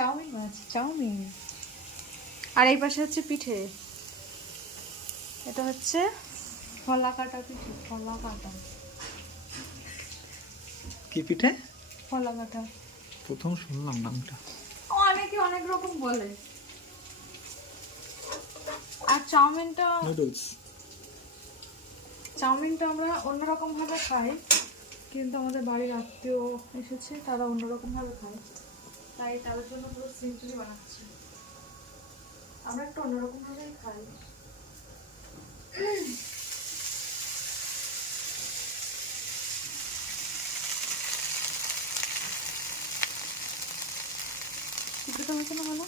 Chowmein বানাচ্ছি, chowmein. আর এই পাশে হচ্ছে পিঠে, এটা হচ্ছে ফলা কাটা পিঠে, ফলা কাটা। কি পিঠে? ফলা কাটা। প্রথম শুনলাম নামটা। অনেকে অনেক রকম বলে। আর চাউমিনটা, নুডলস। চাউমিনটা আমরা অন্যরকম ভাবে খাই, কিন্তু আমাদের বাড়ির আত্মীয় এসেছে, তারা অন্যরকম ভাবে খায়, তাই তাদের জন্য পুরো সিম্পলি বানাচ্ছি। আমরা একটু অন্যরকম ভাবেই খাই। পিঠেটা হয়েছে না ভালো?